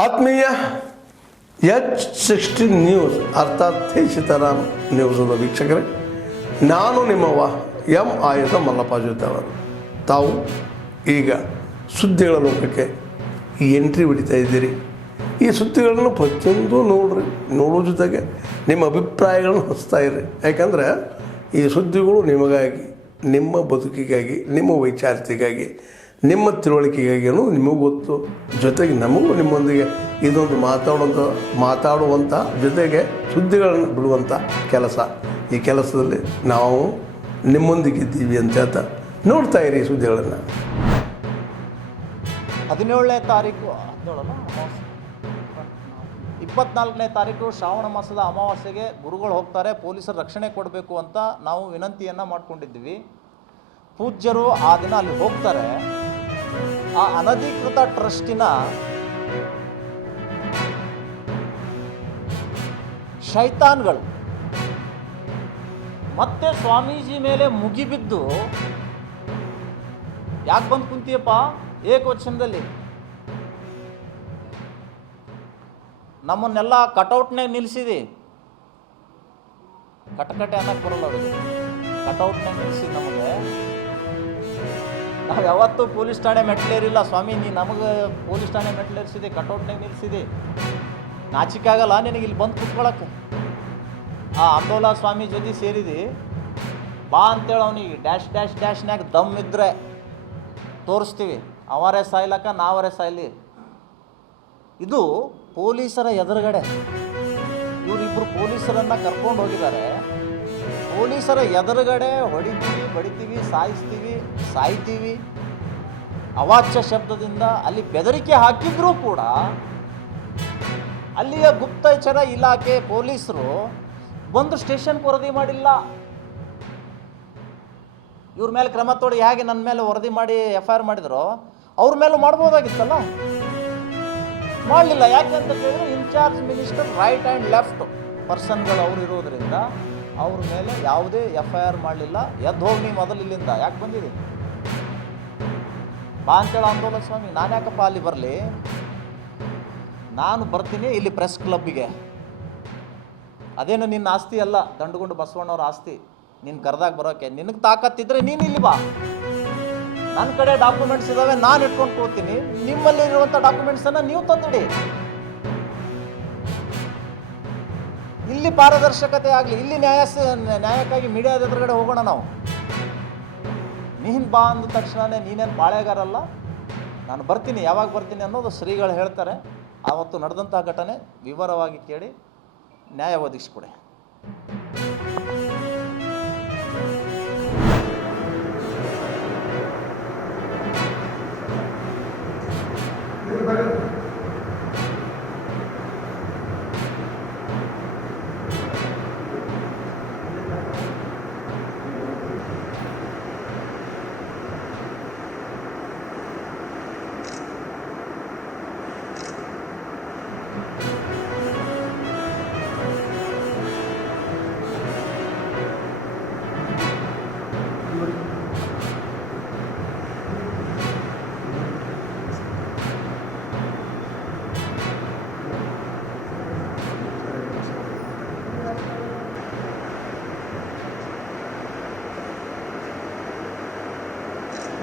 ಆತ್ಮೀಯ H16 news ಅರ್ಥಾತ್ ಸೀತಾರಾಮ್ ನ್ಯೂಸದ ವೀಕ್ಷಕರೇ, ನಾನು ನಿಮ್ಮವ ಎಂ ಆಯುಧ ಮಲ್ಲಪ್ಪ ಜೊತೆ ಅವರು. ತಾವು ಈಗ ಸುದ್ದಿಗಳ ಲೋಕಕ್ಕೆ ಎಂಟ್ರಿ ಹೊಡಿತಾ ಇದ್ದೀರಿ. ಈ ಸುದ್ದಿಗಳನ್ನು ಪ್ರತಿಯೊಂದು ನೋಡೋ ಜೊತೆಗೆ ನಿಮ್ಮ ಅಭಿಪ್ರಾಯಗಳನ್ನು ಹಚ್ತಾ ಇರ್ರಿ. ಯಾಕಂದರೆ ಈ ಸುದ್ದಿಗಳು ನಿಮಗಾಗಿ, ನಿಮ್ಮ ಬದುಕಿಗಾಗಿ, ನಿಮ್ಮ ವೈಚಾರಿಕೆಗಾಗಿ, ನಿಮ್ಮ ತಿಳುವಳಿಕೆಗಾಗಿ ನಿಮಗೂ ಗೊತ್ತು. ಜೊತೆಗೆ ನಮಗೂ ನಿಮ್ಮೊಂದಿಗೆ ಇದೊಂದು ಮಾತಾಡುವಂಥ ಜೊತೆಗೆ ಸುದ್ದಿಗಳನ್ನು ಬಿಡುವಂಥ ಕೆಲಸ. ಈ ಕೆಲಸದಲ್ಲಿ ನಾವು ನಿಮ್ಮೊಂದಿಗಿದ್ದೀವಿ ಅಂತ ಹೇಳ್ತಾ ನೋಡ್ತಾ ಇರಿ ಈ ಸುದ್ದಿಗಳನ್ನು. 17ನೇ ತಾರೀಕು 24ನೇ ತಾರೀಕು ಶ್ರಾವಣ ಮಾಸದ ಅಮಾವಾಸ್ಯೆಗೆ ಗುರುಗಳು ಹೋಗ್ತಾರೆ. ಪೊಲೀಸರು ರಕ್ಷಣೆ ಕೊಡಬೇಕು ಅಂತ ನಾವು ವಿನಂತಿಯನ್ನು ಮಾಡ್ಕೊಂಡಿದ್ದೀವಿ. ಪೂಜ್ಯರು ಆ ದಿನ ಅಲ್ಲಿ ಹೋಗ್ತಾರೆ. ಆ ಅನಧಿಕೃತ ಟ್ರಸ್ಟಿನ ಶೈತಾನ್ಗಳು ಮತ್ತೆ ಸ್ವಾಮೀಜಿ ಮೇಲೆ ಮುಗಿಬಿದ್ದು, ಯಾಕೆ ಬಂದು ಕುಂತೀಯಪ್ಪ ಏಕವಚನದಲ್ಲಿ, ನಮ್ಮನ್ನೆಲ್ಲ ಕಟೌಟ್ನಾಗ ನಿಲ್ಲಿಸಿದಿ, ಕಟಕಟೆ ಅನ್ನಕ್ಕೆ ಬರೋಲ್ಲ ಅವ್ರಿಗೆ, ಕಟೌಟ್ನಾಗ ನಿಲ್ಲಿಸಿದ ನಮಗೆ. ನಾವು ಯಾವತ್ತೂ ಪೊಲೀಸ್ ಠಾಣೆ ಮೆಟ್ಲೇರಿಲ್ಲ ಸ್ವಾಮಿ, ನೀ ನಮಗೆ ಪೊಲೀಸ್ ಠಾಣೆ ಮೆಟ್ಲೇರಿಸಿದೆ, ಕಟೌಟ್ನಾಗ ನಿಲ್ಲಿಸಿದೆ, ನಾಚಿಕಾಗಲ್ಲ ನಿನಗೆ ಇಲ್ಲಿ ಬಂದು ಕುತ್ಕೊಳಕ್ಕೆ. ಆ ಅಂದೋಲ ಸ್ವಾಮಿ ಜೊತೆ ಸೇರಿದಿ, ಬಾ ಅಂತೇಳಿ ಅವನಿಗೆ ಡ್ಯಾಶ್ನ್ಯಾಗ ದಮ್ ಇದ್ದರೆ ತೋರಿಸ್ತೀವಿ, ಅವರೇ ಸಾಯ್ಲಕ್ಕ ನಾವರೇ ಸಾಯ್ಲಿ. ಇದು ಪೊಲೀಸರ ಎದುರುಗಡೆ ಇವರಿಬ್ಬರು ಪೊಲೀಸರನ್ನು ಕರ್ಕೊಂಡು ಹೋಗಿದ್ದಾರೆ. ಪೊಲೀಸರ ಎದುರುಗಡೆ ಹೊಡಿತೀವಿ, ಬಡಿತೀವಿ, ಸಾಯ್ತೀವಿ, ಅವಾಚ್ಯ ಶಬ್ದದಿಂದ ಅಲ್ಲಿ ಬೆದರಿಕೆ ಹಾಕಿದ್ರೂ ಕೂಡ ಅಲ್ಲಿಯ ಗುಪ್ತಚರ ಇಲಾಖೆ ಪೊಲೀಸರು ಬಂದು ಸ್ಟೇಷನ್ಗೆ ವರದಿ ಮಾಡಿಲ್ಲ. ಇವ್ರ ಮೇಲೆ ಕ್ರಮ ತೋಡಿ ಹೇಗೆ ನನ್ನ ಮೇಲೆ ವರದಿ ಮಾಡಿ FIR ಮಾಡಿದ್ರು, ಅವ್ರ ಮೇಲೂ ಮಾಡ್ಬೋದಾಗಿತ್ತಲ್ಲ, ಮಾಡಲಿಲ್ಲ. ಯಾಕೆ ಅಂತ ಕೇಳಿದ್ರೆ incharge minister right and left ಪರ್ಸನ್ಗಳು ಅವ್ರು ಇರೋದ್ರಿಂದ ಅವ್ರ ಮೇಲೆ ಯಾವುದೇ FIR ಮಾಡಲಿಲ್ಲ. ಎದ್ದು ಹೋಗಿ ನೀವು ಮೊದಲು ಇಲ್ಲಿಂದ ಯಾಕೆ ಬಂದಿರಿ, ಬಾ ಅಂತೇಳಿ ಆಂದೋಲನ ಸ್ವಾಮಿ. ನಾನು ಯಾಕಪ್ಪ ಅಲ್ಲಿ ಬರಲಿ, ನಾನು ಬರ್ತೀನಿ ಇಲ್ಲಿ ಪ್ರೆಸ್ ಕ್ಲಬ್ಬಿಗೆ. ಅದೇನು ನಿನ್ನ ಆಸ್ತಿ ಅಲ್ಲ, ದಂಡುಗುಂಡು ಬಸವಣ್ಣವ್ರ ಆಸ್ತಿ. ನೀನು ಕರೆದಾಗ ಬರೋಕೆ ನಿನಗೆ ತಾಕತ್ತಿದ್ರೆ ನೀನು ಇಲ್ಲಿ ಬಾ. ನನ್ನ ಕಡೆ ಡಾಕ್ಯುಮೆಂಟ್ಸ್ ಇದ್ದಾವೆ, ನಾನು ಇಟ್ಕೊಂಡು ಕೊಡ್ತೀನಿ. ನಿಮ್ಮಲ್ಲಿ ಇರುವಂಥ ಡಾಕ್ಯುಮೆಂಟ್ಸನ್ನು ನೀವು ತಂದಿಡಿ. ಇಲ್ಲಿ ಪಾರದರ್ಶಕತೆ ಆಗಲಿ, ಇಲ್ಲಿ ನ್ಯಾಯಕ್ಕಾಗಿ ಮೀಡಿಯಾದ ಎದುರುಗಡೆ ಹೋಗೋಣ ನಾವು. ನೀನು ಬಾ ಅಂದ ತಕ್ಷಣವೇ ನೀನೇನು ಪಾಳೆಗಾರಲ್ಲ, ನಾನು ಬರ್ತೀನಿ, ಯಾವಾಗ ಬರ್ತೀನಿ ಅನ್ನೋದು ಶ್ರೀಗಳು ಹೇಳ್ತಾರೆ. ಆವತ್ತು ನಡೆದಂಥ ಘಟನೆ ವಿವರವಾಗಿ ಕೇಳಿ ನ್ಯಾಯ ಒದಗಿಸ್ಕೊಡಿ.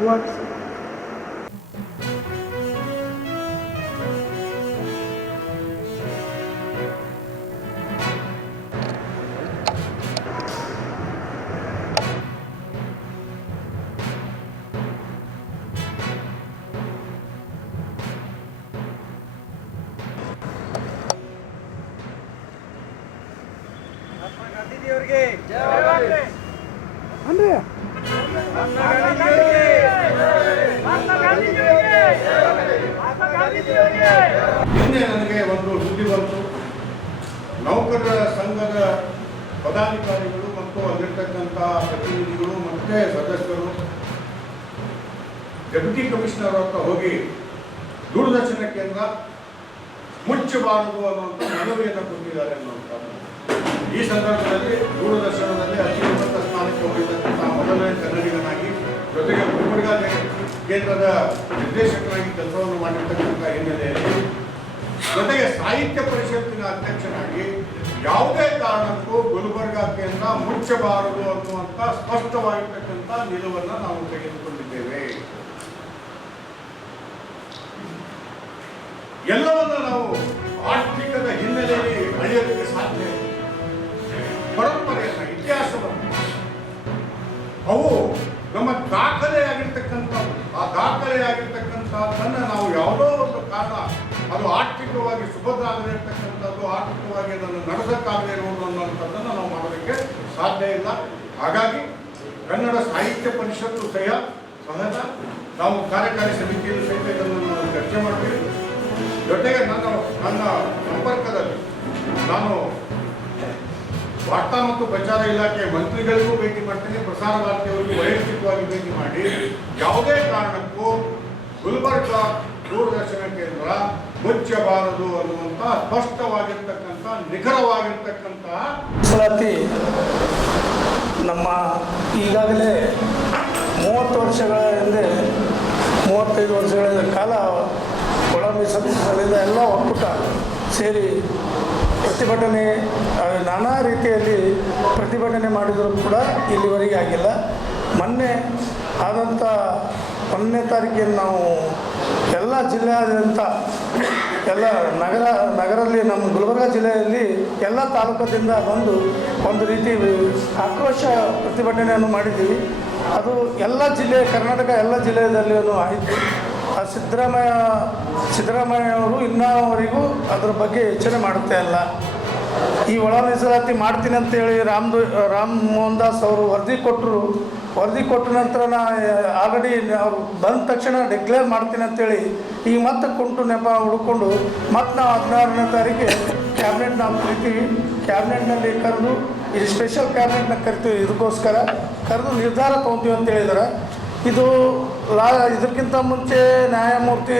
What? Andrea. ನಿನ್ನೆ ನನಗೆ ಒಂದು ಸುದ್ದಿ ಬಂತು. ನೌಕರರ ಸಂಘದ ಪದಾಧಿಕಾರಿಗಳು ಮತ್ತು ಅಲ್ಲಿರ್ತಕ್ಕಂಥ ಪ್ರತಿನಿಧಿಗಳು ಮತ್ತು ಸದಸ್ಯರು ಡೆಪ್ಯೂಟಿ ಕಮಿಷನರ್ ಹತ್ರ ಹೋಗಿ ದೂರದರ್ಶನ ಕೇಂದ್ರ ಮುಚ್ಚಬಾರದು ಅನ್ನುವಂಥ ಮನವಿಯನ್ನು ಕೊಟ್ಟಿದ್ದಾರೆ ಅನ್ನುವಂಥದ್ದು. ಈ ಸಂದರ್ಭದಲ್ಲಿ ದೂರದರ್ಶನದಲ್ಲಿ ಅತಿ ಉನ್ನತ ಸ್ಥಾನಕ್ಕೆ ಹೋಗಿರ್ತಕ್ಕಂಥ ಮೊದಲನೇ ಕನ್ನಡಿಗನಾಗಿ ಜೊತೆಗೆ ಗುಲ್ಬರ್ಗ ಕೇಂದ್ರದ ನಿರ್ದೇಶಕರಾಗಿ ಕೆಲಸವನ್ನು ಮಾಡಿರ್ತಕ್ಕಂಥ ಹಿನ್ನೆಲೆಯಲ್ಲಿ ಜೊತೆಗೆ ಸಾಹಿತ್ಯ ಪರಿಷತ್ತಿನ ಅಧ್ಯಕ್ಷನಾಗಿ ಯಾವುದೇ ಕಾರಣಕ್ಕೂ ಗುಲ್ಬರ್ಗ ಕೇಂದ್ರ ಮುಚ್ಚಬಾರದು ಅನ್ನುವಂಥ ಸ್ಪಷ್ಟವಾಗಿರ್ತಕ್ಕಂಥ ನಿಲುವನ್ನು ನಾವು ತೆಗೆದುಕೊಂಡಿದ್ದೇವೆ. ಎಲ್ಲವನ್ನ ನಾವು ಆರ್ಥಿಕದ ಹಿನ್ನೆಲೆಯಲ್ಲಿ ಅಳೆಯೋದಕ್ಕೆ ಸಾಧ್ಯ ಇಲ್ಲ. ಪರಂಪರೆಯನ್ನ, ಇತಿಹಾಸವನ್ನು, ಅವು ನಮ್ಮ ದಾಖಲೆಯಾಗಿರ್ತಕ್ಕಂಥದ್ದು. ಆ ದಾಖಲೆಯಾಗಿರ್ತಕ್ಕಂಥದ್ದನ್ನು ನಾವು ಯಾವುದೋ ಒಂದು ಕಾರಣ ಅದು ಆರ್ಥಿಕವಾಗಿ ಸುಭದ್ರ ಆಗದಿರ್ತಕ್ಕಂಥದ್ದು, ಆರ್ಥಿಕವಾಗಿ ಅದನ್ನು ನಡೆಸೋಕ್ಕಾಗದೇ ಇರುವುದು ಅನ್ನೋಂಥದ್ದನ್ನು ನಾವು ಮಾಡೋದಕ್ಕೆ ಸಾಧ್ಯ ಇಲ್ಲ. ಹಾಗಾಗಿ ಕನ್ನಡ ಸಾಹಿತ್ಯ ಪರಿಷತ್ತು ಸಹಜ ನಾವು ಕಾರ್ಯಕಾರಿ ಸಮಿತಿಯಲ್ಲಿ ಸಹಿತ ಇದನ್ನು ನಾವು ಚರ್ಚೆ ಮಾಡ್ತೀವಿ. ಜೊತೆಗೆ ನನ್ನ ಸಂಪರ್ಕದಲ್ಲಿ ನಾನು ವಾರ್ತಾ ಮತ್ತು ಪ್ರಚಾರ ಇಲಾಖೆ ಮಂತ್ರಿಗಳಿಗೂ ಭೇಟಿ ಮಾಡ್ತೀನಿ, ಪ್ರಸಾರ ಭಾರತಿಯವರಿಗೂ ವೈಯಕ್ತಿಕವಾಗಿ ಭೇಟಿ ಮಾಡಿ ಯಾವುದೇ ಕಾರಣಕ್ಕೂ ಗುಲ್ಬರ್ಗ ದೂರದರ್ಶನ ಕೇಂದ್ರ ಮುಚ್ಚಬಾರದು ಅನ್ನುವಂಥ ಸ್ಪಷ್ಟವಾಗಿರ್ತಕ್ಕಂಥ ನಿಖರವಾಗಿರ್ತಕ್ಕಂಥ ಮೀಸಲಾತಿ ನಮ್ಮ ಈಗಾಗಲೇ 30 ವರ್ಷಗಳ ಹಿಂದೆ 35 ವರ್ಷಗಳ ಕಾಲ ಒಳ ಮೀಸಲಾತಿಯಿಂದ ಎಲ್ಲ ಒಕ್ಕೂಟ ಸೇರಿ ಪ್ರತಿಭಟನೆ ನಾನಾ ರೀತಿಯಲ್ಲಿ ಪ್ರತಿಭಟನೆ ಮಾಡಿದರೂ ಕೂಡ ಇಲ್ಲಿವರೆಗೆ ಆಗಿಲ್ಲ. ಮೊನ್ನೆ ಆದಂಥ 1ನೇ ತಾರೀಕಿಗೆ ನಾವು ಎಲ್ಲ ಜಿಲ್ಲೆಯಾದ್ಯಂತ ಎಲ್ಲ ನಗರಲ್ಲಿ ನಮ್ಮ ಗುಲ್ಬರ್ಗ ಜಿಲ್ಲೆಯಲ್ಲಿ ಎಲ್ಲ ತಾಲೂಕದಿಂದ ಬಂದು ಒಂದು ರೀತಿ ಆಕ್ರೋಶ ಪ್ರತಿಭಟನೆಯನ್ನು ಮಾಡಿದ್ದೀವಿ. ಅದು ಎಲ್ಲ ಜಿಲ್ಲೆ, ಕರ್ನಾಟಕ ಎಲ್ಲ ಜಿಲ್ಲೆಯಲ್ಲಿಯೂ ಆಯಿತು. ಆ ಸಿದ್ದರಾಮಯ್ಯವರು ಇನ್ನವರೆಗೂ ಅದರ ಬಗ್ಗೆ ಯೋಚನೆ ಮಾಡುತ್ತಾ ಇಲ್ಲ. ಈ ಒಳ ಮೀಸಲಾತಿ ಮಾಡ್ತೀನಿ ಅಂತೇಳಿ ರಾಮ್ ಮೋಹನ್ ದಾಸ್ ಅವರು ವರದಿ ಕೊಟ್ಟರು. ವರದಿ ಕೊಟ್ಟ ನಂತರ ಆಲ್ರೆಡಿ ಅವ್ರು ಬಂದ ತಕ್ಷಣ ಡಿಕ್ಲೇರ್ ಮಾಡ್ತೀನಿ ಅಂತೇಳಿ ಈಗ ಮತ್ತೆ ಕುಂಟು ನೆಪ ಹುಡ್ಕೊಂಡು ಮತ್ತೆ ನಾವು 16ನೇ ತಾರೀಕಿಗೆ ಕ್ಯಾಬಿನೆಟ್ ನಾವು ಕರಿತೀವಿ. ಕ್ಯಾಬಿನೆಟ್ನಲ್ಲಿ ಕರೆದು ಇದು ಸ್ಪೆಷಲ್ ಕ್ಯಾಬಿನೆಟ್ನ ಕರಿತೀವಿ. ಇದಕ್ಕೋಸ್ಕರ ಕರೆದು ನಿರ್ಧಾರ ತೊಗೊತೀವಿ ಅಂತ ಹೇಳಿದ್ದಾರೆ. ಇದು ಇದಕ್ಕಿಂತ ಮುಂಚೆ ನ್ಯಾಯಮೂರ್ತಿ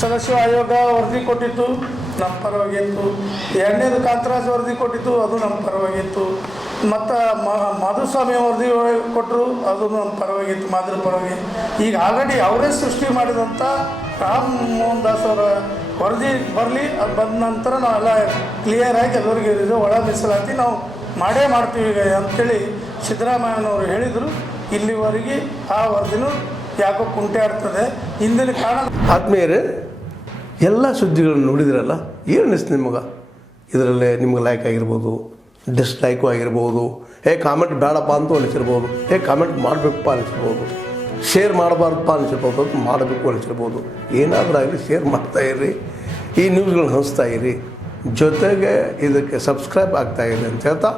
ಸದಸ್ಯ ಆಯೋಗ ವರದಿ ಕೊಟ್ಟಿತ್ತು, ನಮ್ಮ ಪರವಾಗಿತ್ತು. 2ನೇದು ಕಾಂತರಾಜ್ ವರದಿ ಕೊಟ್ಟಿತ್ತು, ಅದು ನಮ್ಮ ಪರವಾಗಿತ್ತು. ಮತ್ತು ಮಾಧುಸ್ವಾಮಿ ವರದಿ ಕೊಟ್ಟರು, ಅದು ನಮ್ಮ ಪರವಾಗಿತ್ತು, ಮಾದರಿ ಪರವಾಗಿ. ಈಗ ಆಲ್ರೆಡಿ ಅವರೇ ಸೃಷ್ಟಿ ಮಾಡಿದಂಥ ರಾಮ್ ಮೋಹನ್ ದಾಸ್ ಅವರ ವರದಿ ಬರಲಿ, ಅದು ಬಂದ ನಂತರ ನಾವೆಲ್ಲ ಕ್ಲಿಯರಾಗಿ ಎಲ್ಲರಿಗೂ ಇದು ಒಳ ಮೀಸಲಾತಿ ನಾವು ಮಾಡೇ ಮಾಡ್ತೀವಿ ಈಗ ಅಂಥೇಳಿ ಸಿದ್ದರಾಮಯ್ಯನವರು ಹೇಳಿದರು. ಇಲ್ಲಿವರೆಗೆ ಆ ವರದಿನೂ ಯಾಕೋ ಕುಂಟೆ ಆಡ್ತದೆ. ಹಿಂದಿನ ಕಾರಣ ಆತ್ಮೀಯರೇ, ಎಲ್ಲ ಸುದ್ದಿಗಳನ್ನು ನೋಡಿದ್ರಲ್ಲ, ಏನು ಅನಿಸ್ತು ನಿಮಗೆ? ಇದರಲ್ಲೇ ನಿಮ್ಗೆ ಲೈಕ್ ಆಗಿರ್ಬೋದು, ಡಿಸ್ಲೈಕು ಆಗಿರ್ಬೋದು, ಕಾಮೆಂಟ್ ಬೇಡಪ್ಪ ಅಂತ ಅನಿಸಿರ್ಬೋದು, ಕಾಮೆಂಟ್ ಮಾಡಬೇಕಪ್ಪ ಅನಿಸಿರ್ಬೋದು, ಶೇರ್ ಮಾಡಬಾರ್ದಪ್ಪ ಅನಿಸಿರ್ಬೋದು, ಅದು ಮಾಡಬೇಕು ಅನಿಸಿರ್ಬೋದು. ಏನಾದರೂ ಆಗಲಿ ಶೇರ್ ಮಾಡ್ತಾಯಿರಿ, ಈ ನ್ಯೂಸ್ಗಳನ್ನ ಹಂಚ್ತಾ ಇರಿ, ಜೊತೆಗೆ ಇದಕ್ಕೆ ಸಬ್ಸ್ಕ್ರೈಬ್ ಆಗ್ತಾಯಿರಿ ಅಂತ ಹೇಳ್ತಾ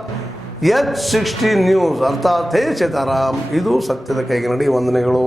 H60 ನ್ಯೂಸ್ ಅರ್ಥಾತ್ ಹೇ ಸೀತಾರಾಮ್, ಇದು ಸತ್ಯದ ಕೈಗೆ ನಡಿ. ವಂದನೆಗಳು.